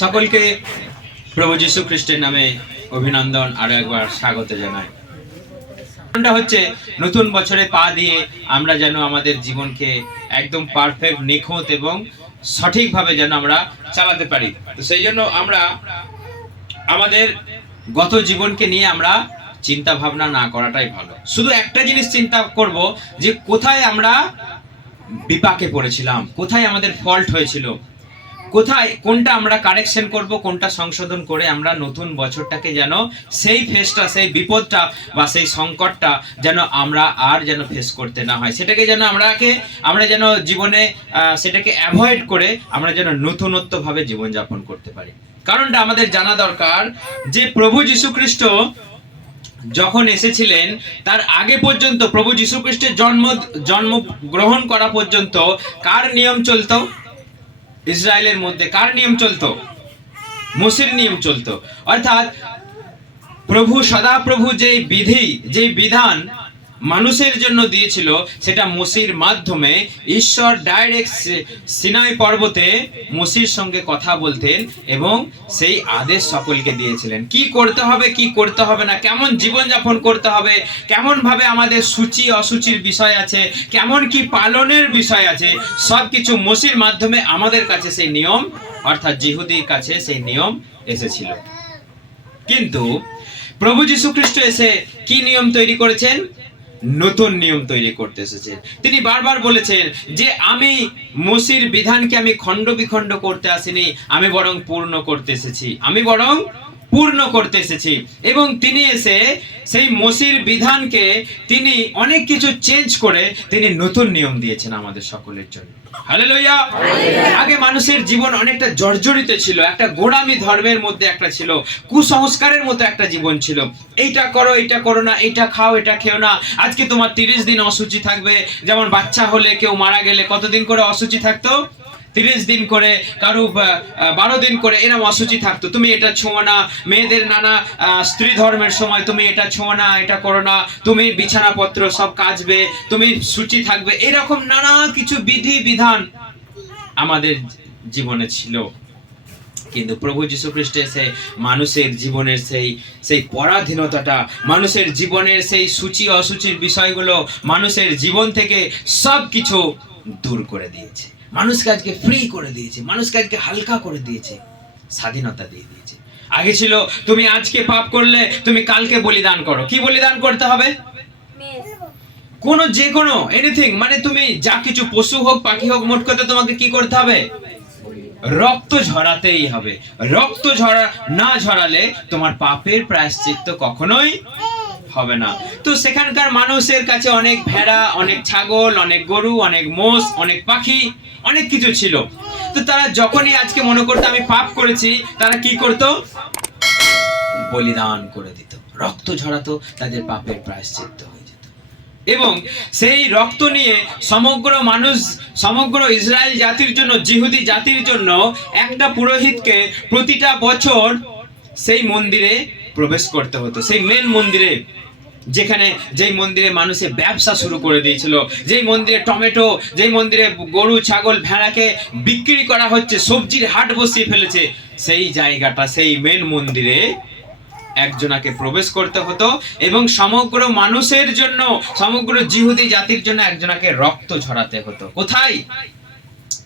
সকলকে প্রভু যীশু খ্রিস্টের নামে অভিনন্দন, আরও একবার স্বাগত জানাই। হচ্ছে, নতুন বছরে পা দিয়ে আমরা যেন আমাদের জীবনকে একদম পারফেক্ট নিখুঁত এবং সঠিকভাবে যেন আমরা চালাতে পারি। তো সেই জন্য আমরা আমাদের গত জীবনকে নিয়ে আমরা চিন্তা ভাবনা না করাটাই ভালো। শুধু একটা জিনিস চিন্তা করব, যে কোথায় আমরা বিপাকে পড়েছিলাম, কোথায় আমাদের ফল্ট হয়েছিল কোথায়, কোনটা আমরা কারেকশন করব, কোনটা সংশোধন করে আমরা নতুন বছরটাকে যেন সেই ফেসটা সেই বিপদটা বা সেই সংকটটা যেন আমরা আর যেন ফেস করতে না হয়। সেটাকে যেন আমরাকে, আমরা যেন জীবনে সেটাকে অ্যাভয়েড করে আমরা যেন নতুনত্বভাবে জীবনযাপন করতে পারি। কারণটা আমাদের জানা দরকার যে প্রভু যীশু খ্রিস্ট যখন এসেছিলেন, তার আগে পর্যন্ত প্রভু যীশু খ্রিস্টের জন্ম জন্ম গ্রহণ করা পর্যন্ত কার নিয়ম চলতো? ইসরায়েলের মধ্যে কার নিয়ম চলতো? মুসির নিয়ম চলতো। অর্থাৎ প্রভু, সদাপ্রভু যে বিধি যে বিধান মানুষের জন্য দিয়েছিল সেটা মুসির মাধ্যমে। ঈশ্বর ডাইরেক্ট সিনাই পর্বতে মুসির সঙ্গে কথা বলতেন এবং সেই আদেশ সকলকে দিয়েছিলেন। কি করতে হবে, কি করতে হবে না, কেমন জীবন যাপন করতে হবে কেমন ভাবে আমাদের সূচি অসুচির বিষয় আছে, কেমন কি পালনের বিষয় আছে সব কিছু মসির মাধ্যমে আমাদের কাছে সেই নিয়ম, অর্থাৎ জিহুদির কাছে সেই নিয়ম এসেছিল। কিন্তু প্রভু যীশু খ্রিস্ট এসে কি নিয়ম তৈরি করেছেন? নতুন নিয়ম তৈরি করতে এসেছেন। তিনি বারবার বলেছেন যে আমি মসির বিধানকে আমি খণ্ড বিখণ্ড করতে আসিনি, আমি বরং পূর্ণ করতে এসেছি। আমি বরং পূর্ণ করতে এসেছি। এবং তিনি এসে সেই মসির বিধানকে তিনি অনেক কিছু চেঞ্জ করে তিনি নতুন নিয়ম দিয়েছেন আমাদের সকলের জন্য। হালেলুয়া আগে মানুষের জীবন অনেকটা জর্জরিত ছিল। একটা গোড়ামি ধর্মের মধ্যে একটা ছিল। কুসংস্কারের মতো একটা জীবন ছিল। এইটা করো এইটা করো না এইটা খাও এটা খেও না। আজকে তোমার তিরিশ দিন অসুচি থাকবে। যেমন বাচ্চা হলে কেউ মারা গেলে কতদিন করে অসুচি থাকতো? তিরিশ দিন করে, কারও বারো দিন করে এরকম অসুচি থাকতো। তুমি এটা ছোঁয় না। মেয়েদের নানা স্ত্রী ধর্মের সময় তুমি এটা ছোঁয় না, এটা করো না। তুমি বিছানাপত্র সব কাচবে, তুমি সূচি থাকবে। এরকম নানা কিছু বিধি বিধান আমাদের জীবনে ছিল। কিন্তু প্রভু যীশু খ্রিস্ট এসে মানুষের জীবনের সেই সেই পরাধীনতাটা, মানুষের জীবনের সেই সূচি অসুচির বিষয়গুলো, মানুষের জীবন থেকে সব কিছু দূর করে দিয়েছে। মানুষকে আজকে ফ্রি করে দিয়েছে। মানুষকে আজকে হালকা করে দিয়েছে। স্বাধীনতা দিয়ে দিয়েছে। আগে ছিল তুমি আজকে পাপ করলে তুমি কালকে বলিদান করো। কি বলিদান করতে হবে? কোনো যে কোনো এনিথিং মানে তুমি যা কিছু পশু হোক পাখি হোক মোট কথা তোমাকে কি করতে হবে? রক্ত ঝরাতেই হবে। রক্ত ঝরা না ঝরালে তোমার পাপের প্রায়শ্চিত্ত কখনোই হবে না। তো সেখানকার মানুষের কাছে অনেক ভেড়া, অনেক ছাগল, অনেক গরু, অনেক মোষ, অনেক পাখি, অনেক কিছু ছিল। তো তারা যখনই আজকে মনে করতো আমি পাপ করেছি, তারা কি করতো? বলিদান করে দিত। রক্ত ঝরাতো, তাদের পাপের প্রায়শ্চিত্ত হয়ে যেত। এবং সেই রক্ত নিয়ে সমগ্র মানুষ, সমগ্র ইসরায়েল জাতির জন্য, জিহুদি জাতির জন্য একটা পুরোহিতকে প্রতিটা বছর সেই মন্দিরে প্রবেশ করতে হতো। সেই মেন মন্দিরে। যেখানে যেই মন্দিরে মানুষে ব্যবসা শুরু করে দিয়েছিল, যেই মন্দিরে টমেটো, যেই মন্দিরে গরু, ছাগল, ভেড়াকে বিক্রি করা হচ্ছে, সবজির হাট বসিয়ে ফেলেছে, সেই জায়গাটা, সেই মেন মন্দিরে একজনাকে প্রবেশ করতে হতো এবং সমগ্র মানুষের জন্য, সমগ্র জিহুদি জাতির জন্য একজনাকে রক্ত ঝরাতে হতো। কোথায়?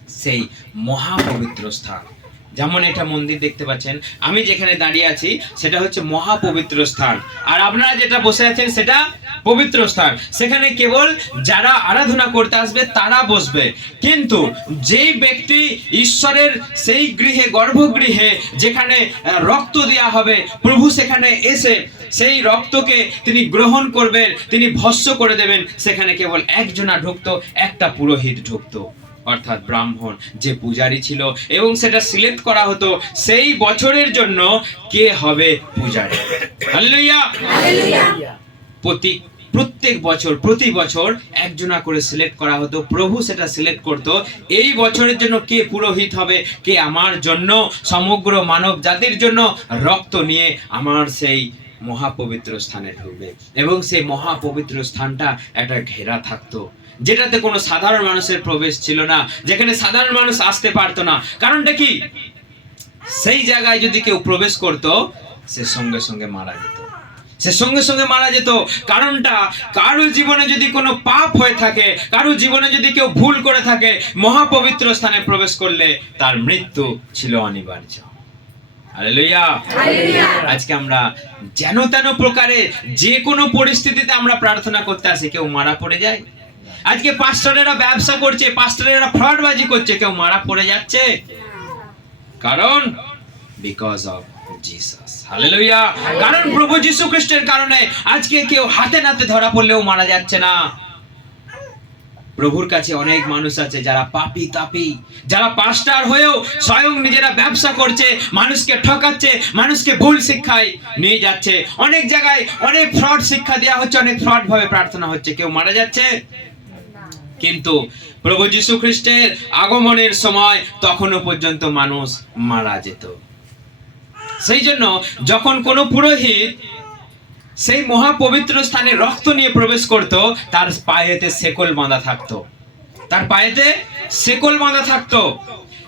সেই মহাপবিত্র স্থান। যেমন এটা মন্দির দেখতে পাচ্ছেন। আমি যেখানে দাঁড়িয়ে আছি, সেটা হচ্ছে মহাপবিত্র স্থান। আর আপনারা যেটা বসে আছেন, সেটা পবিত্র স্থান। সেখানে কেবল যারা আরাধনা করতে আসবে, তারা বসবে। কিন্তু যেই ব্যক্তি ঈশ্বরের সেই গৃহে, গর্ভগৃহে যেখানে রক্ত দেওয়া হবে, প্রভু সেখানে এসে সেই রক্তকে তিনি গ্রহণ করবেন, তিনি ভস্য করে দেবেন, সেখানে কেবল একজনা ঢুকতো, একটা পুরোহিত ঢুকতো। অর্থাৎ ব্রাহ্মণ যে পূজারী ছিল এবং সেটা সিলেক্ট করা হতো সেই বছরের জন্য কে হবে পূজারী। প্রতি প্রত্যেক বছর প্রতি বছর একজনা করে সিলেক্ট করা হতো প্রভু সেটা সিলেক্ট করতো। এই বছরের জন্য কে পুরোহিত হবে কে আমার জন্য সমগ্র মানব জাতির জন্য রক্ত নিয়ে আমার সেই মহাপবিত্র স্থানে ঢুকবে। এবং সেই মহাপবিত্র স্থানটা একটা ঘেরা থাকতো। যেটাতে কোনো সাধারণ মানুষের প্রবেশ ছিল না যেখানে সাধারণ মানুষ আসতে পারতো না। কারণটা কি? সেই জায়গায় যদি কেউ প্রবেশ করত সে সঙ্গে সঙ্গে মারা যেত। সে সঙ্গে সঙ্গে মারা যেত। কারণটা কারও জীবনে যদি কোনো পাপ হয়ে থাকে কারও জীবনে যদি কেউ ভুল করে থাকে মহাপবিত্র স্থানে প্রবেশ করলে তার মৃত্যু ছিল অনিবার্য। আজকে আমরা যেন তেন প্রকারে যে কোনো পরিস্থিতিতে আমরা প্রার্থনা করতে আসি কেউ মারা পড়ে যায়? আজকে পাস্টরেরা ব্যবসা করছে পাস্টরেরা ফ্রডবাজি করছে, কেউ মারা পড়ে যাচ্ছে। কারণ বিকজ অফ জিসাস কারণ প্রভু যীশু খ্রিস্টের কারণে আজকে কেউ হাতে নাতে ধরা পড়লেও মারা যাচ্ছে না। প্রভুর কাছে অনেক মানুষ আছে যারা পাপি, তাপি। যারা পাস্টার হয়েও স্বয়ং নিজেরা ব্যবসা করছে, মানুষকে ঠকাচ্ছে, মানুষকে ভুল শিক্ষায় নিয়ে যাচ্ছে। অনেক জায়গায় অনেক ফ্রড শিক্ষা দেওয়া হচ্ছে, অনেক ফ্রড ভাবে প্রার্থনা হচ্ছে। কেউ মারা যাচ্ছে? কিন্তু প্রভু যীশু খ্রিস্টের আগমনের সময় তখনও পর্যন্ত মানুষ মারা যেত। সেই জন্য যখন কোনো পুরোহিত সেই মহাপবিত্র স্থানে রক্ত নিয়ে প্রবেশ করত, তার পায়েতে শেকল বাঁধা থাকতো। তার পায়েতে শেকল বাঁধা থাকতো।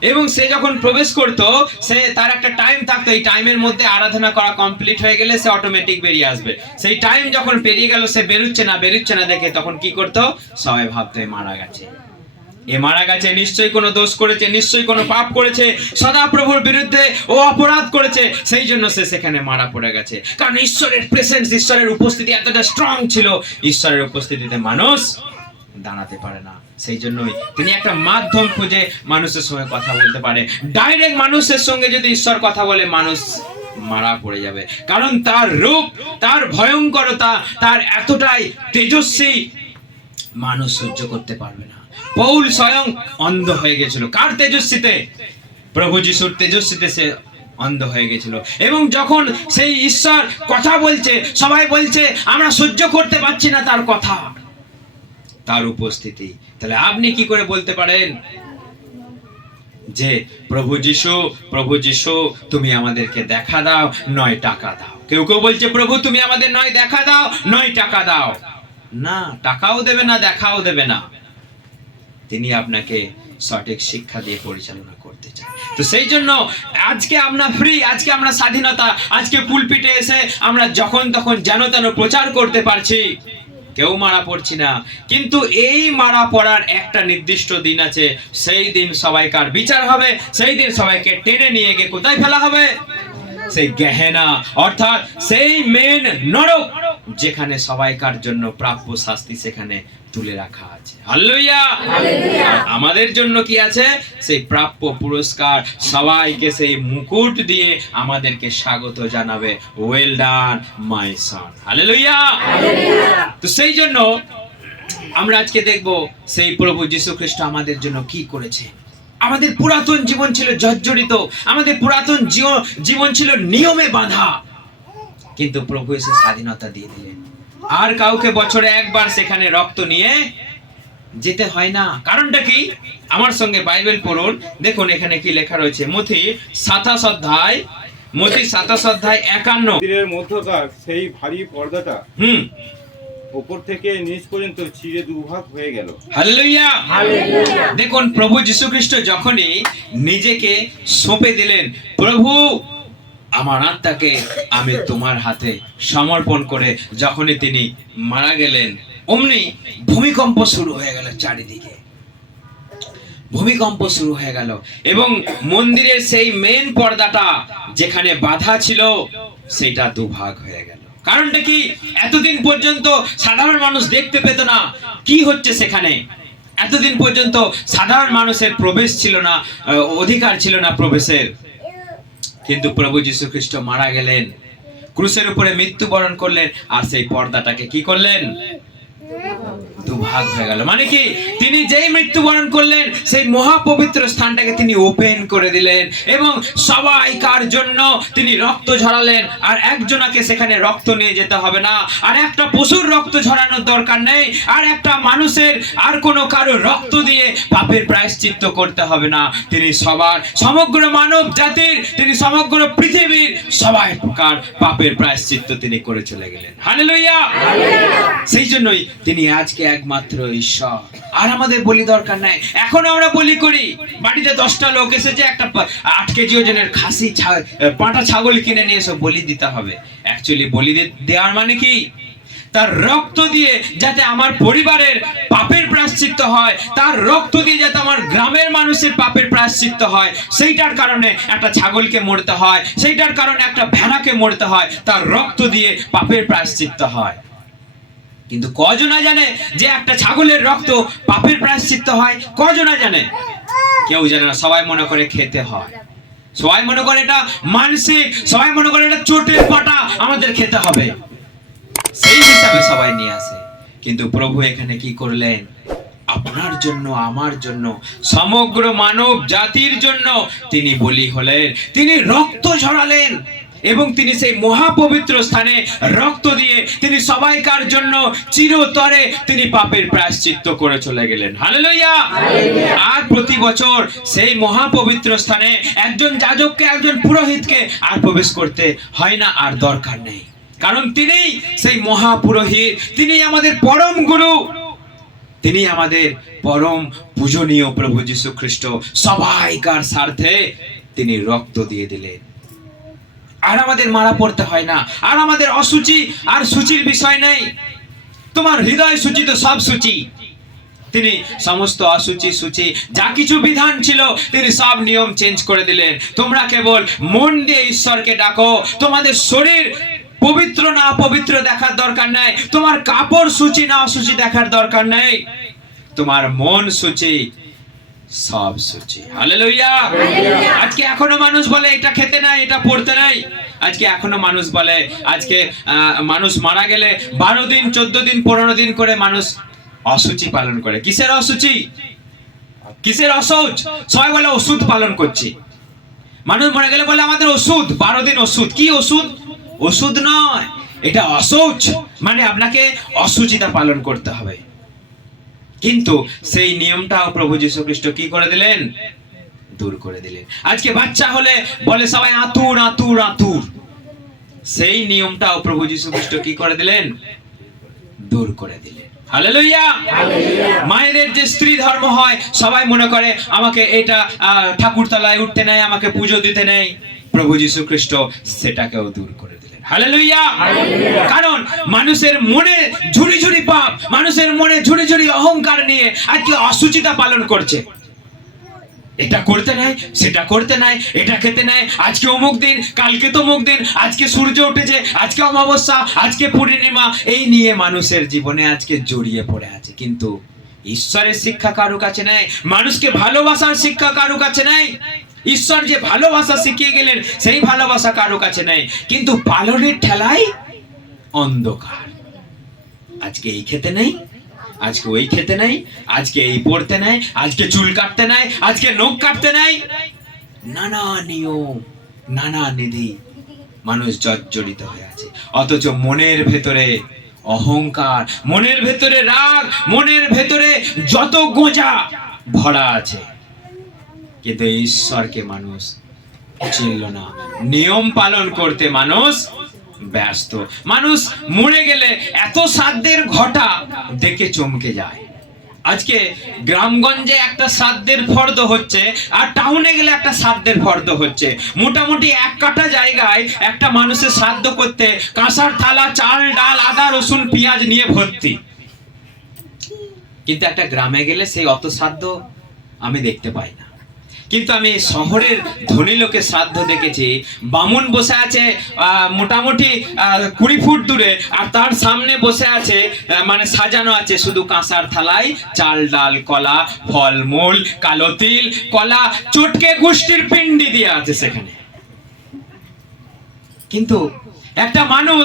এবং সে যখন প্রবেশ করত, সে তার একটা টাইম থাকতো, এই টাইমের মধ্যে আরাধনা করা কমপ্লিট হয়ে গেলে সে অটোমেটিক বেরিয়ে আসবে। সেই টাইম যখন পেরিয়ে গেল, সে বেরুচ্ছে না বেরুচ্ছে না দেখে তখন কি করতো? সবাই ভাবতো মারা গেছে। এ মারা গেছে, নিশ্চয়ই কোনো দোষ করেছে, নিশ্চয়ই কোনো পাপ করেছে, সদাপ্রভুর বিরুদ্ধে ও অপরাধ করেছে। সেই জন্য সে সেখানে মারা পড়ে গেছে। কারণ ঈশ্বরের প্রেসেন্স ঈশ্বরের উপস্থিতি এতটা স্ট্রং ছিল। ঈশ্বরের উপস্থিতিতে মানুষ দাঁড়াতে পারে না। সেই জন্যই তিনি একটা মাধ্যম খুঁজে মানুষের সঙ্গে কথা বলতে পারে। ডাইরেক্ট মানুষের সঙ্গে যদি ঈশ্বর কথা বলে, মানুষ মারা পড়ে যাবে। কারণ তার রূপ, তার ভয়ঙ্করতা, তার এতটাই তেজস্বী, মানুষ সহ্য করতে পারবে না। পৌল স্বয়ং অন্ধ হয়ে গেছিল। কার তেজস্বীতে? প্রভু যিশুর তেজস্বীতে সে অন্ধ হয়ে গেছিল। এবং যখন সেই ঈশ্বর কথা বলছে, সবাই বলছে, আমরা সহ্য করতে পারছি না তার কথা। তার উপস্থিতি। তাহলে আপনি কি করে বলতে পারেন? যে, প্রভু যিশু প্রভু যিশু, তুমি আমাদেরকে দেখা দাও, নয় টাকা দাও। কেউ কেউ বলছে, প্রভু, তুমি আমাদের নয় দেখা দাও, নয় টাকা দাও। না, টাকাও দেবে না, দেখাও দেবে না। তিনি আপনাকে সঠিক শিক্ষা দিয়ে পরিচালনা করতে চায় তো সেই জন্য আজকে আমরা ফ্রি আজকে আমরা স্বাধীনতা, আজকে পুলপিটে এসে আমরা যখন তখন যেন তেন প্রচার করতে পারছি। কেউ মারা পড়ছি না। কিন্তু এই মারা পড়ার একটা নির্দিষ্ট দিন আছে সেই দিন সবাইকার বিচার হবে সেই দিন সবাইকে টেনে নিয়ে গিয়ে কোথায় ফেলা হবে? সেই গেহেনা অর্থাৎ সেই মেন নরক যেখানে সবাইকার জন্য প্রাপ্য শাস্তি সেখানে তুলে রাখা আছে। হাল্লুইয়া আমাদের জন্য কি আছে? সেই প্রাপ্য পুরস্কার সবাইকে সেই মুকুট দিয়ে আমাদেরকে স্বাগত জানাবে। ওয়েল ডান মাই সন হালেলুইয়া তো সেই জন্য আমরা আজকে দেখব সেই প্রভু যীশু খ্রিস্ট আমাদের জন্য কি করেছে। আমাদের পুরাতন জীবন ছিল জর্জরিত আমাদের পুরাতন জীব- জীবন ছিল নিয়মে বাঁধা। কিন্তু প্রভু এসে স্বাধীনতা দিয়ে দিলেন। আর কাউকে বছরে একবার সেখানে রক্ত নিয়ে যেতে হয় না। কারণটা কি? আমার সঙ্গে বাইবেল পড়ুন। দেখুন এখানে কি লেখা রয়েছে। মথি সাতাশ অধ্যায় মথি সাতাশ অধ্যায় একান্ন। দিনের মধ্যকার সেই ভারী পর্দাটা হুম। ওপর থেকে নিচ পর্যন্ত ছিঁড়ে দুভাগ হয়ে গেল। হালেলুয়া! দেখুন প্রভু যীশু খ্রিস্ট যখনই নিজেকে সঁপে দিলেন প্রভু আমার আত্মাকে আমি তোমার হাতে সমর্পণ করে যখনই তিনি মারা গেলেন অমনি ভূমিকম্প শুরু হয়ে গেল চারিদিকে। ভূমিকম্প শুরু হয়ে গেল এবং মন্দিরের সেই মেন পর্দাটা যেখানে বাধা ছিল সেটা দুভাগ হয়ে গেল। কারণটা কি? এতদিন পর্যন্ত সাধারণ মানুষ দেখতে পেত না। কি হচ্ছে সেখানে? এতদিন পর্যন্ত সাধারণ মানুষের প্রবেশ ছিল না অধিকার ছিল না প্রবেশের। কিন্তু প্রভু যীশু খ্রিস্ট মারা গেলেন। ক্রুশের উপরে মৃত্যুবরণ করলেন আর সেই পর্দাটাকে কি করলেন? দুভাগ হয়ে গেল। মানে কি? তিনি যেই মৃত্যুবরণ করলেন সেই মহাপবিত্র স্থানটাকে তিনি ওপেন করে দিলেন এবং সবাইকার জন্য? তিনি রক্ত ঝরালেন। আর একজনাকে সেখানে রক্ত নিয়ে যেতে হবে না। আর একটা পশুর রক্ত ঝরানোর দরকার নেই। আর একটা মানুষের আর কোনো কারও রক্ত দিয়ে পাপের প্রায়শ্চিত্ত করতে হবে না। তিনি সবার সমগ্র মানব জাতির তিনি সমগ্র পৃথিবীর সবাই প্রকার পাপের প্রায়শ্চিত্ত তিনি করে চলে গেলেন। হালেলুইয়া সেই জন্যই তিনি আজকে একমাত্র একমাত্র ঈশ্বর। আর আমাদের বলি দরকার নাই। এখন আমরা বলি করি, বাড়িতে দশটা লোক এসেছে, একটা আট কেজি ওজনের খাসি পাঁটা ছাগল কিনে নিয়ে এসে বলি দিতে হবে। অ্যাকচুয়ালি বলি দেওয়ার মানে কি? তার রক্ত দিয়ে যাতে আমার পরিবারের পাপের প্রায়শ্চিত্ত হয়, তার রক্ত দিয়ে যাতে আমার গ্রামের মানুষের পাপের প্রায়শ্চিত্ত হয়, সেইটার কারণে একটা ছাগলকে মরতে হয়, সেইটার কারণে একটা ভেড়াকে মরতে হয়, তার রক্ত দিয়ে পাপের প্রায়শ্চিত্ত হয়। কিন্তু কজনা জানে যে একটা ছাগলের রক্ত পাপের প্রায়শ্চিত্ত হয়? কজনা জানে? কেউ জানে না, সবাই মনে করে খেতে হয়। সবাই মনে করে এটা মানসিক, সবাই মনে করে এটা চোটের পাটা আমাদের খেতে হবে। সেই হিসাবে সবাই নিয়ে আসে। কিন্তু প্রভু এখানে কি করলেন? আপনার জন্য, আমার জন্য, সমগ্র মানব জাতির জন্য তিনি বলি হলেন, তিনি রক্ত ঝরালেন। এবং তিনি সেই মহাপবিত্র স্থানে রক্ত দিয়ে তিনি সবাইকার জন্য চিরতরে তিনি পাপের প্রায়শ্চিত্ত করে চলে গেলেন। হালেলুয়া! আর প্রতি বছর সেই মহাপবিত্র স্থানে একজন যাজককে একজন পুরোহিতকে আর প্রবেশ করতে হয় না আর দরকার নেই। কারণ তিনি সেই মহাপুরোহিত তিনি আমাদের পরম গুরু তিনি আমাদের পরম পূজনীয় প্রভু যীশু খ্রিস্ট সবাইকার স্বার্থে তিনি রক্ত দিয়ে দিলেন। আর আমাদের মারা পড়তে হয় না। আর আমাদের অসুচি আর সূচির বিষয় নেই। তোমার হৃদয় সূচি তো সব সূচি। তিনি সমস্ত অসুচি সূচি, যা কিছু বিধান ছিল, তিনি সব নিয়ম চেঞ্জ করে দিলেন। তোমরা কেবল মন দিয়ে ঈশ্বরকে ডাকো। তোমাদের শরীর পবিত্র না অপবিত্র দেখার দরকার নাই। তোমার কাপড় সূচি না অসুচি দেখার দরকার নেই। তোমার মন সূচি সব সূচি হালেলুয়া! আজকে এখনও মানুষ বলে এটা খেতে নাই এটা পড়তে নাই। আজকে এখনও মানুষ বলে আজকে মানুষ মারা গেলে বারো দিন চোদ্দ দিন পনেরো দিন করে মানুষ অসুচি পালন করে। কিসের অসুচি কিসের অসৌচ? সবাই বলে ওষুধ পালন করছি। মানুষ মরে গেলে বলে আমাদের ওষুধ বারো দিন ওষুধ। কি ওষুধ? ওষুধ নয় এটা অশৌচ মানে আপনাকে অসুচিতা পালন করতে হবে। কিন্তু সেই নিয়মটাও প্রভু যীশু খ্রিস্ট কি করে দিলেন? দূর করে দিলেন। আজকে বাচ্চা হলে বলে সবাই আতুর আতুর আতুর। সেই নিয়মটাও প্রভু যীশু খ্রিস্ট কি করে দিলেন? দূর করে দিলেন। মায়েদের যে স্ত্রী ধর্ম হয় সবাই মনে করে আমাকে এটা ঠাকুরতলায় উঠতে নেয় আমাকে পুজো দিতে নেই। প্রভু যীশু খ্রিস্ট সেটাকেও দূর করে হালেলুয়া। কারণ মানুষের মনে ঝুড়ি ঝুড়ি পাপ মানুষের মনে ঝুড়ি ঝুড়ি অহংকার নিয়ে আজকে অসুচিতা পালন করছে। এটা করতে নাই সেটা করতে নাই এটা খেতে নাই আজকে অমুক দিন কালকে তো অমুক দিন আজকে সূর্য উঠেছে আজকে অমাবস্যা আজকে পূর্ণিমা এই নিয়ে মানুষের জীবনে আজকে জড়িয়ে পড়ে আছে। কিন্তু ঈশ্বরের শিক্ষা কারও কাছে নেই? মানুষকে ভালোবাসার শিক্ষা কারও কাছে নেই? ঈশ্বর যে ভালোবাসা শিখিয়ে গেলেন, সেই ভালোবাসা কারও কাছে নেই। কিন্তু পালনের ঠেলায় অন্ধকার। আজকে এই খেতে নেই, আজকে ওই খেতে নাই, আজকে এই পড়তে নাই, আজকে চুল কাটতে নাই, আজকে নখ কাটতে নাই। নানা নিয়ম, নানা নিধি মানুষ জর্জরিত হয়ে আছে। অথচ মনের ভেতরে অহংকার, মনের ভেতরে রাগ, মনের ভেতরে যত গোঁজা ভরা আছে কিন্তু ঈশ্বরকে মানুষ চিনল না। নিয়ম পালন করতে মানুষ ব্যস্ত। মানুষ মরে গেলে এত সাধ্যের ঘটা দেখে চমকে যায়। আজকে গ্রামগঞ্জে একটা সাধ্যের ফর্দ হচ্ছে আর টাউনে গেলে একটা সাধ্যের ফর্দ হচ্ছে। মোটামুটি এক কাটা জায়গায় একটা মানুষের সাধ্য করতে কাঁসার থালা, চাল, ডাল, আদা, রসুন, পেঁয়াজ নিয়ে ভর্তি। কিন্তু একটা গ্রামে গেলে সেই অত সাধ্য আমি দেখতে পাই না। কিন্তু আমি শহরের ধনী লোকের শ্রাদ্ধ দেখেছি। বামুন বসে আছে মোটামুটি কুড়ি ফুট দূরে, আর তার সামনে বসে আছে মানে সাজানো আছে শুধু কাঁসার থালায়, চাল, ডাল, কলা, ফলমূল, কালো তিল, কলা, চটকে গোষ্ঠীর পিণ্ডি দিয়ে আছে সেখানে। কিন্তু একটা মানুষ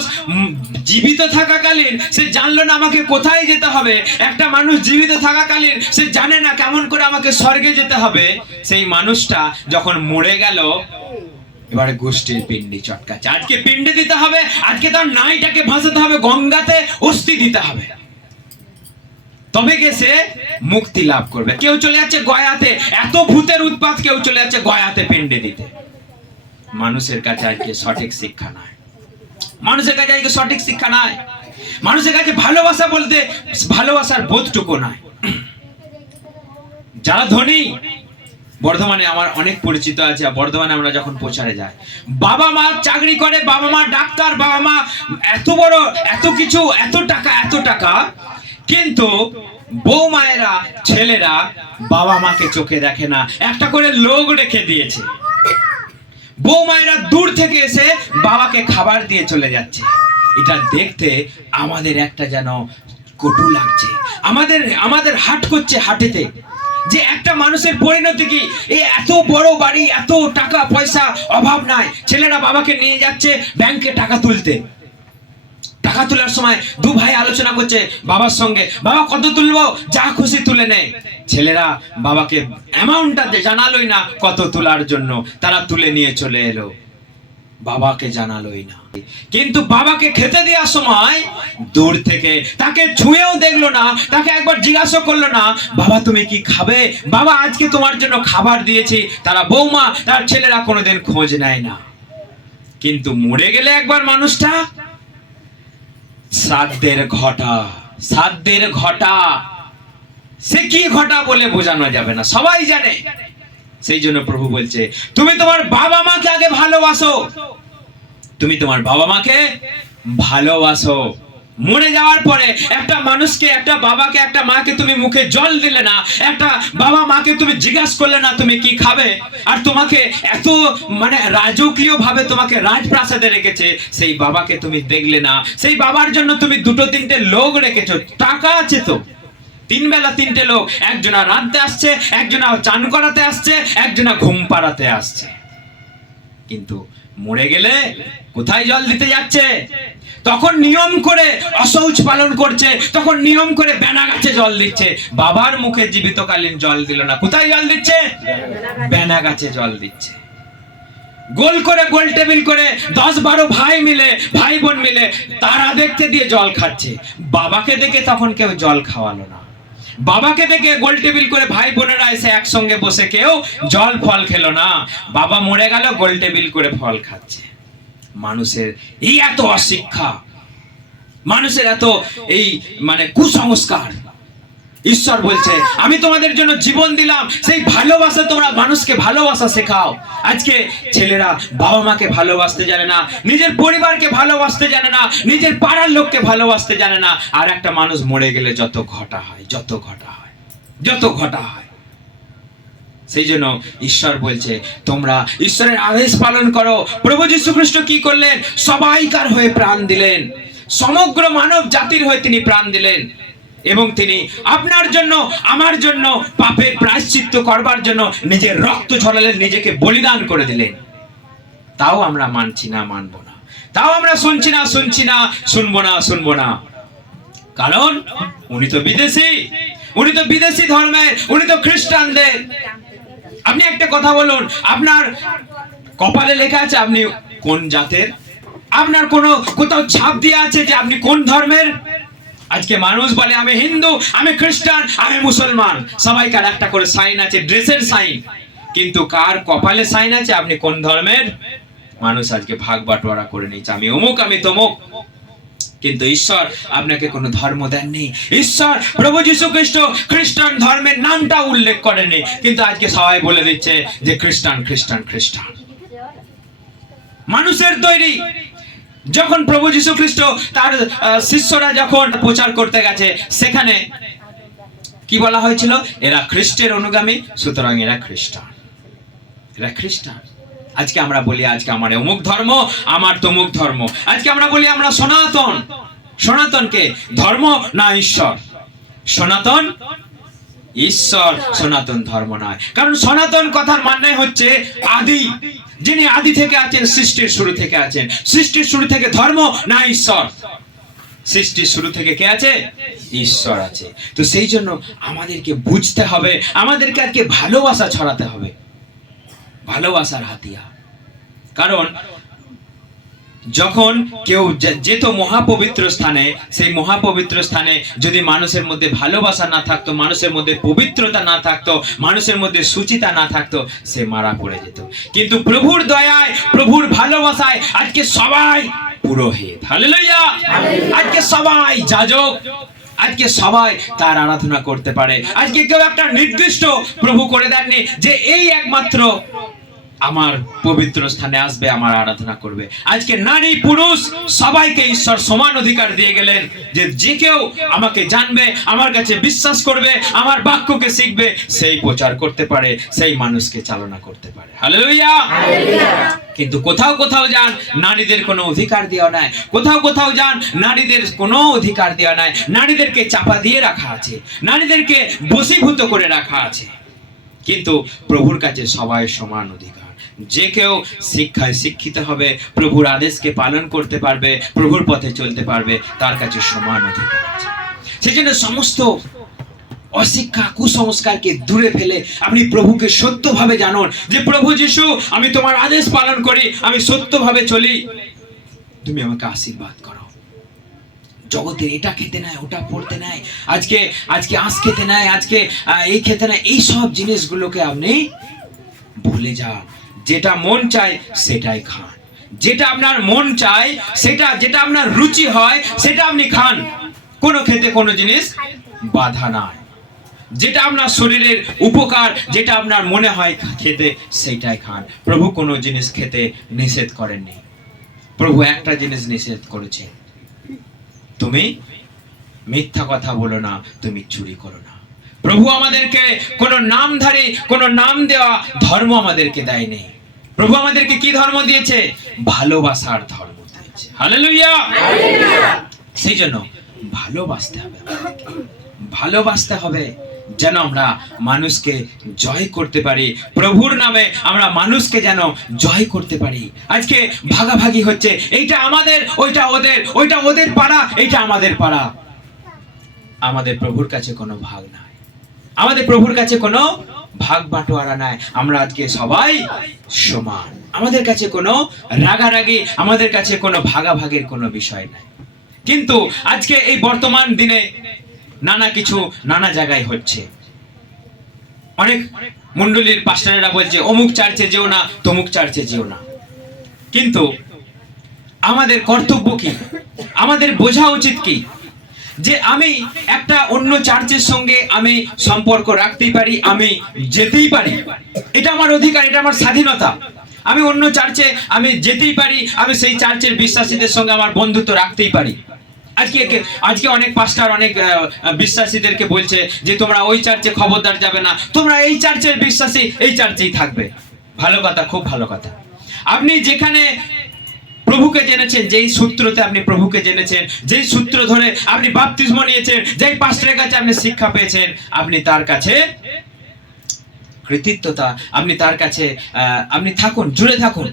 জীবিত থাকাকালীন সে জানলো না আমাকে কোথায় যেতে হবে। একটা মানুষ জীবিত থাকাকালীন সে জানে না কেমন করে আমাকে স্বর্গে যেতে হবে। সেই মানুষটা যখন মরে গেল, এবারে গোষ্ঠীর পিণ্ডি চটকাচ্ছে। আজকে পিণ্ডি দিতে হবে, আজকে তার নাইটাকে ভাসাতে হবে, গঙ্গাতে অস্থি দিতে হবে। তবে সে মুক্তি লাভ করবে। কেউ চলে যাচ্ছে গয়াতে, এত ভূতের উৎপাত, কেউ চলে যাচ্ছে গয়াতে পিণ্ডি দিতে। মানুষের কাছে আজকে সঠিক শিক্ষা নাই। মানুষের কাছে আজকে সঠিক শিক্ষা নাই। মানুষের কাছে ভালোবাসা বলতে ভালোবাসার বোধটুকু নাই। যারা ধনী, বর্ধমানে আমার অনেক পরিচিত আছে বর্ধমানে আমরা যখন প্রচারে যাই, বাবা মা চাকরি করে, বাবা মা ডাক্তার, বাবা মা এত বড়, এত কিছু, এত টাকা এত টাকা, কিন্তু বউ মায়েরা ছেলেরা বাবা মাকে চোখে দেখে না, একটা করে লোক রেখে দিয়েছে। বউ মায়েরা দূর থেকে এসে বাবাকে খাবার দিয়ে চলে যাচ্ছে। এটা দেখতে আমাদের একটা যেন কটু লাগছে। আমাদের আমাদের হাট করছে হাটেতে। যে একটা মানুষের পরিণতি কি? এই এত বড় বাড়ি, এত টাকা পয়সা অভাব নাই। ছেলেরা বাবাকে নিয়ে যাচ্ছে ব্যাংকে টাকা তুলতে। টাকা তোলার সময় দু ভাই আলোচনা করছে বাবার সঙ্গে, বাবা কত তুলবো? যা খুশি তুলে নে। ছেলেরা বাবাকে অ্যামাউন্টটা জানালোই না কত তোলার জন্য। তারা তুলে নিয়ে চলে এলো। বাবাকে জানালোই না। কিন্তু বাবাকে খেতে দেওয়ার সময় দূর থেকে তাকে ছুঁয়েও দেখল না, তাকে একবার জিজ্ঞাসা করল না, বাবা, তুমি কি খাবে? বাবা, আজকে তোমার জন্য খাবার দিয়েছি। তারা বৌমা, তার ছেলেরা কোনোদিন খোঁজ নেয় না। কিন্তু মরে গেলে একবার মানুষটা শ্রাদ্ধের ঘটা শ্রাদ্ধের ঘটা। সে কি ঘটা বলে বোঝানো যাবে না, সবাই জানে। সেই জন্য প্রভু বলছে, তুমি তোমার বাবা মাকে আগে ভালোবাসো। তুমি তোমার বাবা মাকে ভালোবাসো। মরে যাওয়ার পরে একটা মানুষকে, একটা বাবাকে, একটা মাকে তুমি মুখে জল দিলে না, একটা বাবা মাকে তুমি জিজ্ঞাসা করলে না, তুমি কি খাবে? আর তোমাকে এত মানে রাজকীয় ভাবে তোমাকে রাজপ্রাসাদে রেখেছে, সেই বাবাকে তুমি দেখলে না। সেই বাবার জন্য তুমি দুটো, তিনটে লোক রেখেছো, টাকা আছে তো। তিন বেলা তিনটে লোক, একজনা রাঁধতে আসছে, একজনা চান করাতে আসছে, একজনা ঘুম পাড়াতে আসছে। কিন্তু মরে গেলে কোথায় জল দিতে যাচ্ছে? তখন নিয়ম করে অশৌচ পালন করছে, তখন নিয়ম করে বেনা গাছে জল দিচ্ছে। বাবার মুখে জীবিতকালীন জল দিল না, কোথায় জল দিচ্ছে? বেনা গাছে জল দিচ্ছে। গোল করে, গোল টেবিল করে দশ বারো ভাই মিলে, ভাই বোন মিলে তারা দেখতে দিয়ে জল খাচ্ছে। বাবাকে দেখে তখন কেউ জল খাওয়ালো না। বাবাকে দেখে গোল টেবিল করে ভাই বোনেরা এসে একসঙ্গে বসে কেউ জল ফল খেলো না। বাবা মরে গেল, গোল টেবিল করে ফল খাচ্ছে। মানুষের এই এত অশিক্ষা, মানুষের এত এই মানে কুসংস্কার ঈশ্বর বলছে, আমি তোমাদের জন্য জীবন দিলাম। সেই ভালোবাসা তোমরা মানুষকে ভালোবাসা শেখাও। আজকে ছেলেরা বাবা মাকে ভালোবাসতে জানে না, নিজের পরিবারকে ভালোবাসতে জানে না, নিজের পাড়ার লোককে ভালোবাসতে জানে না। আর একটা মানুষ মরে গেলে যত ঘটা হয়, যত ঘটা হয়, যত ঘটা হয়। সেই জন্য ঈশ্বর বলছে, তোমরা ঈশ্বরের আদেশ পালন করো। প্রভু যীশু খ্রিস্ট কি করলেন? সবাইকার হয়ে প্রাণ দিলেন। সমগ্র মানব জাতির হয়ে তিনি প্রাণ দিলেন। এবং তিনি আপনার জন্য, আমার জন্য, পাপের প্রায়শ্চিত্ত করবার জন্য নিজের রক্ত ছড়ালেন, নিজেকে বলিদান করে দিলেন। তাও আমরা মানছি না, মানব না। তাও আমরা শুনছি না শুনছি না, শুনব না শুনব না। কারণ উনি তো বিদেশি, উনি তো বিদেশি ধর্মের, উনি তো খ্রিস্টানদের। আপনি একটা কথা বলুন, আপনার কপালে লেখা আছে আপনি কোন জাতের? আপনার কোনো কোথাও ছাপ দিয়ে আছে যে আপনি কোন ধর্মের? আজকে মানুষ বলে, আমি হিন্দু, আমি খ্রিস্টান, আমি মুসলমান। সবাইকার একটা করে সাইন আছে, ড্রেসের সাইন। কিন্তু কার কপালে সাইন আছে? আপনি কোন ধর্মের? মানুষ আজকে ভাগ বাটোয়ারা করে নিচ্ছে আমি অমুক, আমি তমুক। কিন্তু ঈশ্বর আপনাকে কোনো ধর্ম দেননি। ঈশ্বর প্রভু যীশু খ্রিস্ট খ্রিস্টান ধর্মের নামটা উল্লেখ করেনি কিন্তু আজকে সবাই বলে দিচ্ছে যে খ্রিস্টান খ্রিস্টান খ্রিস্টান। মানুষের তৈরি। যখন প্রভু যীশু খ্রিস্ট তার শিষ্যরা যখন প্রচার করতে গেছে, সেখানে কি বলা হয়েছিল? এরা খ্রিস্টের অনুগামী, সুতরাং এরা খ্রিস্টান। এরা খ্রিস্টান। আজকে আমরা বলি, আজকে আমার অমুক ধর্ম, আমার তমুক ধর্ম। আজকে আমরা বলি, আমরা সনাতন। সনাতনকে ধর্ম না ঈশ্বর? সনাতন ঈশ্বর সনাতন ধর্ম নয়। কারণ সনাতন কথার মানে হচ্ছে আদি। যিনি আদি থেকে আছেন, সৃষ্টির শুরু থেকে আছেন। সৃষ্টির শুরু থেকে ধর্ম না ঈশ্বর? সৃষ্টির শুরু থেকে কে আছে? ঈশ্বর আছে। তো সেই জন্য আমাদেরকে বুঝতে হবে, আমাদেরকে আজকে ভালোবাসা ছড়াতে হবে। ভালোবাসার হাতিয়ার। কারণ যখন কেউ যেত মহাপবিত্র স্থানে, সেই মহাপবিত্র স্থানে যদি মানুষের মধ্যে ভালোবাসা না থাকতো, মানুষের মধ্যে পবিত্রতা না থাকতো, মানুষের মধ্যে সুচিতা না থাকতো, সে মারা পড়ে যেত। কিন্তু প্রভুর দয়ায়, প্রভুর ভালোবাসায় আজকে সবাই পুরোহিত। হালেলুয়া! আজকে সবাই যাজক। আজকে সবাই তার আরাধনা করতে পারে। আজকে কেউ একটা নির্দিষ্ট প্রভু করে দেননি যে এই একমাত্র আমার পবিত্র স্থানে আসবে আমার আরাধনা করবে। আজকে নারী পুরুষ সবাইকে ঈশ্বর সমান অধিকার দিয়ে গেলেন যে যে কেউ আমাকে জানবে আমার কাছে বিশ্বাস করবে আমার বাক্যকে শিখবে সেই প্রচার করতে পারে সেই মানুষকে চালনা করতে পারে। কিন্তু কোথাও কোথাও যান নারীদের কোনো অধিকার দেওয়া নাই। কোথাও কোথাও যান নারীদের কোনো অধিকার দেওয়া নাই। নারীদেরকে চাপা দিয়ে রাখা আছে। নারীদেরকে বশীভূত করে রাখা আছে। কিন্তু প্রভুর কাছে সবাই সমান অধিকার। যে কেউ শিক্ষায় শিক্ষিত হবে, প্রভুর আদেশকে পালন করতে পারবে, প্রভুর পথে চলতে পারবে, তার কাছে সমান অধিকার আছে। সেই জন্য সমস্ত অশিক্ষা, কুসংস্কারকে দূরে ফেলে আপনি প্রভুকে সত্যভাবে জানুন যে, প্রভু যিশু, আমি তোমার আদেশ পালন করি, আমি সত্যভাবে চলি। তুমি আমাকে আশীর্বাদ করো। জগতের এটা খেতে নেয়, ওটা পড়তে নেয়, আজকে আজকে আঁশ খেতে নেয়, আজকে এই খেতে নেয়, এই সব জিনিসগুলোকে আপনি ভুলে যান। যেটা মন চায় সেটাই খান। যেটা আপনার মন চায় সেটা, যেটা আপনার রুচি হয় সেটা আপনি খান। কোনো খেতে কোনো জিনিস বাধা নাই। যেটা আপনার শরীরের উপকার, যেটা আপনার মনে হয় খেতে সেইটাই খান। প্রভু কোনো জিনিস খেতে নিষেধ করেননি। প্রভু একটা জিনিস নিষেধ করেছেন। তুমি মিথ্যা কথা বলো না, তুমি চুরি করো না। প্রভু আমাদেরকে কোনো নামধারী, কোনো নাম দেওয়া ধর্ম আমাদেরকে দেয়নি। প্রভু আমাদেরকে কি ধর্ম দিয়েছে? ভালোবাসার ধর্ম দিয়েছে। হালেলুয়া সেই জন্য ভালোবাসতে হবে ভালোবাসতে হবে যেন আমরা মানুষকে জয় করতে পারি। প্রভুর নামে আমরা মানুষকে যেন জয় করতে পারি। আজকে ভাগাভাগি হচ্ছে। এইটা আমাদের ওইটা ওদের ওইটা ওদের পাড়া এইটা আমাদের পাড়া। আমাদের প্রভুর কাছে কোনো ভাগ নাই। আমাদের প্রভুর কাছে কোনো ভাগ বাটোয়ারা নাই। আমরা আজকে সবাই সমান। আমাদের কাছে কোনো রাগারাগি, আমাদের কাছে কোনো ভাগাভাগের কোনো বিষয় নাই। কিন্তু আজকে এই বর্তমান দিনে নানা কিছু নানা জায়গায় হচ্ছে। অনেক মন্ডলীর পাস্টারেরা বলছে, অমুক চার্চে যেও না, তমুক চার্চে যেও না। কিন্তু আমাদের কর্তব্য কি? আমাদের বোঝা উচিত কি? যে আমি একটা অন্য চার্চের সঙ্গে আমি সম্পর্ক রাখতেই পারি, আমি যেতেই পারি। এটা আমার অধিকার, এটা আমার স্বাধীনতা। আমি অন্য চার্চে আমি যেতেই পারি, আমি সেই চার্চের বিশ্বাসীদের সঙ্গে আমার বন্ধুত্ব রাখতেই পারি। আজকে আজকে অনেক পাস্টার অনেক বিশ্বাসীদেরকে বলছে যে তোমরা ওই চার্চে খবরদার যাবে না। তোমরা এই চার্চের বিশ্বাসী, এই চার্চেই থাকবে। ভালো কথা, খুব ভালো কথা। আপনি যেখানে প্রভুকে জেনেছেন, যেই সূত্রতে আপনি প্রভুকে জেনেছেন, যেই সূত্র ধরে আপনি বাপতিস্ম নিয়েছেন, যেই পাস্টারের কাছে আপনি শিক্ষা পেয়েছেন, আপনি তার কাছে কৃতিত্বতা, আপনি তার কাছে আপনি থাকুন, জুড়ে থাকুন।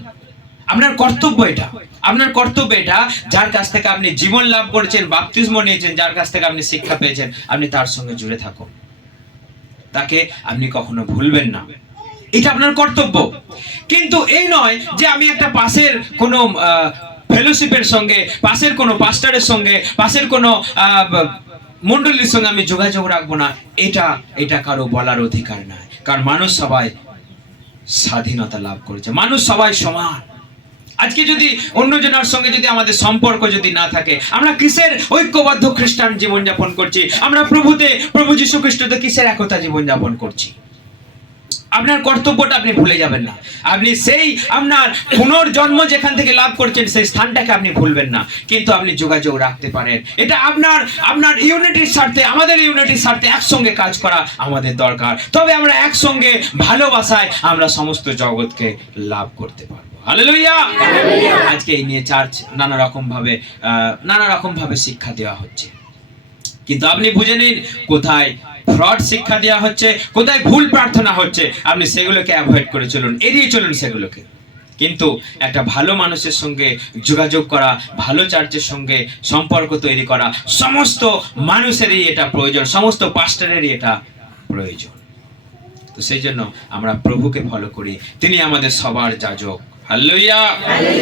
আপনার কর্তব্য এটা। আপনার কর্তব্য এটা, যার কাছ থেকে আপনি জীবন লাভ করেছেন, বাপতিস্ম নিয়েছেন, যার কাছ থেকে আপনি শিক্ষা পেয়েছেন, আপনি তার সঙ্গে জুড়ে থাকুন। তাকে আপনি কখনো ভুলবেন না। এটা আপনার কর্তব্য। কিন্তু এই নয় যে আমি একটা পাশের কোনো ফেলোশিপের সঙ্গে, পাশের কোনো পাস্টারের সঙ্গে, পাশের কোনো মণ্ডলীর সঙ্গে আমি যোগাযোগ রাখব না। এটা এটা কারও বলার অধিকার নাই। কারণ মানুষ সবাই স্বাধীনতা লাভ করেছে। মানুষ সবাই সমান। আজকে যদি অন্যজনের সঙ্গে যদি আমাদের সম্পর্ক যদি না থাকে, আমরা কিসের ঐক্যবদ্ধ খ্রিস্টান জীবনযাপন করছি? আমরা প্রভুতে, প্রভু যীশু খ্রিস্টতে কিসের একতা জীবনযাপন করছি? আপনার কর্তব্যটা আপনি ভুলে যাবেন না। আপনি সেই আপনার পুনর্জন্ম যেখান থেকে লাভ করছেন সেই স্থানটাকে আপনি ভুলবেন না। কিন্তু আপনি যোগাযোগ রাখতে পারেন। এটা আপনার আপনার ইউনিটির স্বার্থে আমাদের ইউনিটির স্বার্থে একসঙ্গে কাজ করা আমাদের দরকার। তবে আমরা একসঙ্গে ভালোবাসায় আমরা সমস্ত জগৎকে লাভ করতে পারব। আজকে এই নিয়ে চার্চ নানা রকম ভাবে আহ, নানা রকম ভাবে শিক্ষা দেওয়া হচ্ছে। কিন্তু আপনি বুঝে নিন কোথায় ফ্রড শিক্ষা দেওয়া হচ্ছে কোথায় ভুল প্রার্থনা হচ্ছে আপনি সেগুলোকে অ্যাভয়েড করে চলুন এড়িয়ে চলুন সেগুলোকে। কিন্তু একটা ভালো মানুষের সঙ্গে যোগাযোগ করা ভালো চার্চের সঙ্গে সম্পর্ক তৈরি করা সমস্ত মানুষেরই এটা প্রয়োজন সমস্ত পাস্টারেরই এটা প্রয়োজন। তো সেই জন্য আমরা প্রভুকে ফলো করি তিনি আমাদের সবার যাজক। হাল্লুইয়া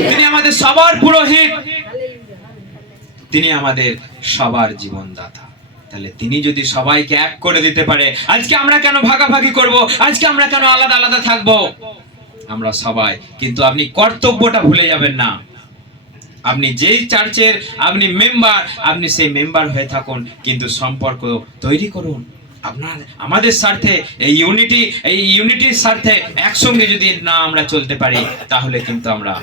তিনি আমাদের সবার পুরোহিত। তিনি আমাদের সবার জীবনদাতা। তাহলে তিনি যদি সবাইকে এক করে দিতে পারে, আজকে আমরা কেন ভাগাভাগি করব? আজকে আমরা কেন আলাদা আলাদা থাকব? আমরা সবাই, কিন্তু আপনি কর্তব্যটা ভুলে যাবেন না। আপনি যেই চার্চের, আপনি মেম্বার, আপনি সেই মেম্বার হয়ে থাকুন, কিন্তু সম্পর্ক তৈরি করুন। আপনার, আমাদের স্বার্থে, এই ইউনিটি এই ইউনিটির স্বার্থে একসঙ্গে যদি না আমরা চলতে পারি, তাহলে কিন্তু আমরা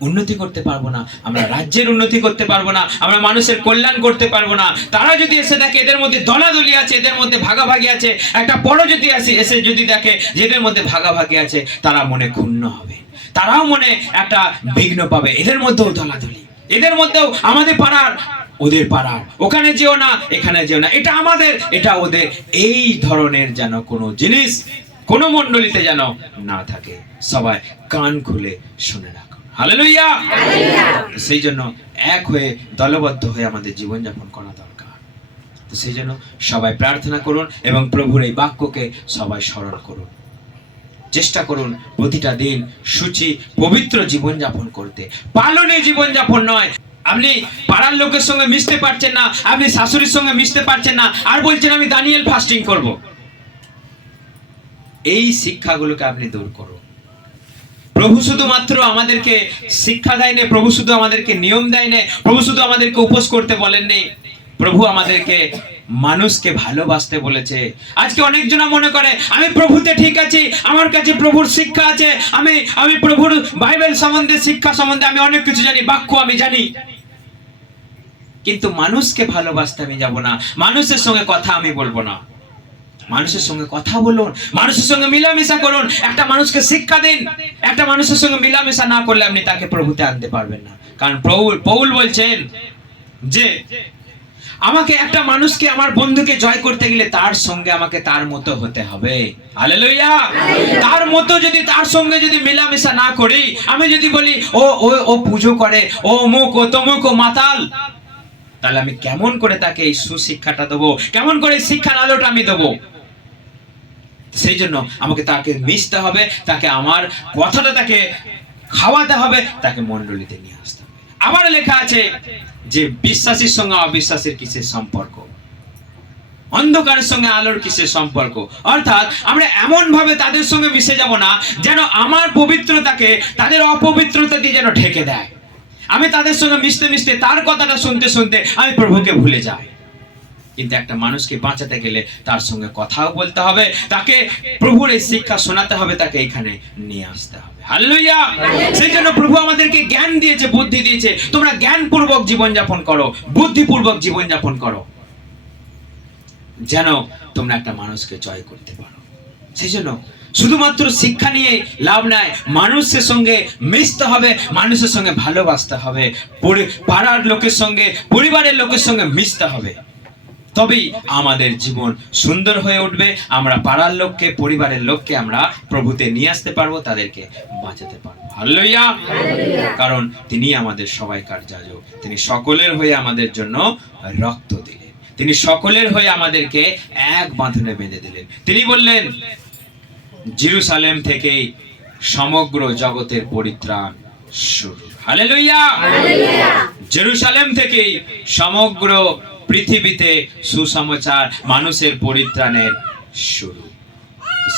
উন্নতি করতে পারব না, আমরা রাজ্যের উন্নতি করতে পারব না, আমরা মানুষের কল্যাণ করতে পারব না। তারা যদি এসে দেখে এদের মধ্যে দলাদলি আছে, এদের মধ্যে ভাগাভাগি আছে, একটা বড় যদি আসে, এসে যদি দেখে যে এদের মধ্যে ভাগাভাগি আছে, তারা মনে ক্ষুণ্ণ হবে। তারাও মনে একটা বিঘ্ন পাবে, এদের মধ্যেও দলাদলি এদের মধ্যেও আমাদের পাড়ার, ওদের পাড়ার। ওখানে যেও না, এখানে যেও না। এটা আমাদের, এটা ওদের। এই ধরনের যেন কোনো জিনিস কোনো মণ্ডলীতে যেন না থাকে। সবাই কান খুলে শুনে রাখো। হালেলুইয়া সেই জন্য এক হয়ে দলবদ্ধ হয়ে আমাদের জীবনযাপন করা দরকার। তো সেই জন্য সবাই প্রার্থনা করুন এবং প্রভুর এই বাক্যকে সবাই স্মরণ করুন। চেষ্টা করুন প্রতিটা দিন সূচি পবিত্র জীবনযাপন করতে। পালনে জীবনযাপন নয়। আপনি পাড়ার লোকের সঙ্গে মিশতে পারছেন না আপনি শাশুড়ির সঙ্গে মিশতে পারছেন না আর বলছেন আমি দানিয়েল ফাস্টিং করব। এই শিক্ষাগুলোকে আপনি দূর করুন। প্রভু শুধুমাত্র আমাদেরকে শিক্ষা দেয়নি, প্রভু শুধু আমাদেরকে নিয়ম দেয়নি, প্রভু শুধু আমাদেরকে উপোস করতে বলেননি। প্রভু আমাদেরকে মানুষকে ভালোবাসতে বলেছে। আজকে অনেকজনা মনে করে, আমি প্রভুতে ঠিক আছি, আমার কাছে প্রভুর শিক্ষা আছে, আমি আমি প্রভুর বাইবেল সম্বন্ধে, শিক্ষা সম্বন্ধে আমি অনেক কিছু জানি, বাক্য আমি জানি। কিন্তু মানুষকে ভালোবাসতে আমি যাব না, মানুষের সঙ্গে কথা আমি বলব না। মানুষের সঙ্গে কথা বলুন মানুষের সঙ্গে মিলামেশা করুন। একটা মানুষকে শিক্ষা দিন একটা মানুষের সঙ্গে মিলামেশা না করলে আপনি তাকে প্রভুতে আনতে পারবেন না। কারণ পৌল পৌল বলছেন যে আমাকে একটা মানুষকে আমার বন্ধুকে জয় করতে গেলে তার সঙ্গে আমাকে তার মতো হতে হবে। হালেলুয়া তার মতো যদি তার সঙ্গে যদি মেলামেশা না করি আমি যদি বলি ও ও ও পুজো করে ও অমুক ও তমুক ও মাতাল তাহলে আমি কেমন করে তাকে এই সুশিক্ষাটা দেবো? কেমন করে এই শিক্ষার আলোটা আমি দেবো? সেই জন্য আমাকে তাকে মিশতে হবে, তাকে আমার কথাটা তাকে খাওয়াতে হবে, তাকে মণ্ডলীতে নিয়ে আসতে হবে। আবার লেখা আছে যে বিশ্বাসীর সঙ্গে অবিশ্বাসের কিসের সম্পর্ক? অন্ধকারের সঙ্গে আলোর কিসের সম্পর্ক? অর্থাৎ আমরা এমন ভাবে তাদের সঙ্গে মিশে যাব না যেন আমার পবিত্রতাকে তাদের অপবিত্রতা দিয়ে যেন ঢেকে দেয়। আমি তাদের সঙ্গে মিশতে মিশতে তার কথাটা শুনতে শুনতে আমি প্রভুকে ভুলে যাই। কিন্তু একটা মানুষকে বাঁচাতে গেলে তার সঙ্গে কথাও বলতে হবে তাকে প্রভুর এই শিক্ষা শোনাতে হবে তাকে এখানে নিয়ে আসতে হবে। সেই জন্য প্রভু আমাদেরকে জ্ঞান দিয়েছে বুদ্ধি দিয়েছে। তোমরা জ্ঞানপূর্বক জীবনযাপন করো বুদ্ধিপূর্বক জীবনযাপন করো। যেন তোমরা একটা মানুষকে জয় করতে পারো। সেই জন্য শুধুমাত্র শিক্ষা নিয়ে লাভ নাই মানুষের সঙ্গে মিশতে হবে মানুষের সঙ্গে ভালোবাসতে হবে পাড়ার লোকের সঙ্গে পরিবারের লোকের সঙ্গে মিশতে হবে। তবেই আমাদের জীবন সুন্দর হয়ে উঠবে। আমরা পাড়ার লোককে পরিবারের লোককে আমরা প্রভুতে নিয়ে আসতে পারব তাদেরকে বাঁচাতে পারব। হাল্লইয়া কারণ তিনি আমাদের সবাইকার যাজক। তিনি সকলের হয়ে আমাদের জন্য রক্ত দিলেন। তিনি সকলের হয়ে আমাদেরকে এক বাঁধনে বেঁধে দিলেন। তিনি বললেন জেরুসালেম থেকে সমগ্র জগতের পরিত্রাণ শুরু। হালেলুইয়া জেরুসালেম থেকেই সমগ্র পৃথিবীতে সুসমাচার মানুষের পরিত্রাণের শুরু।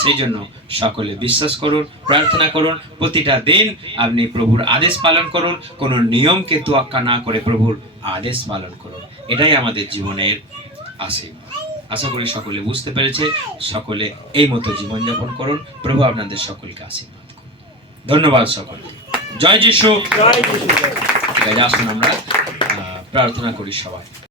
সেই জন্য সকলে বিশ্বাস করুন প্রার্থনা করুন প্রতিটা দিন আপনি প্রভুর আদেশ পালন করুন কোনো নিয়মকে তোয়াক্কা না করে প্রভুর আদেশ পালন করুন। এটাই আমাদের জীবনের আশীর্বাদ। আশা করি সকলে বুঝতে পেরেছে সকলে এই মতো জীবনযাপন করুন প্রভু আপনাদের সকলকে আশীর্বাদ করুন। ধন্যবাদ সকলকে। জয় যিশু। ঠিক আছে আসুন আমরা প্রার্থনা করি সবাই।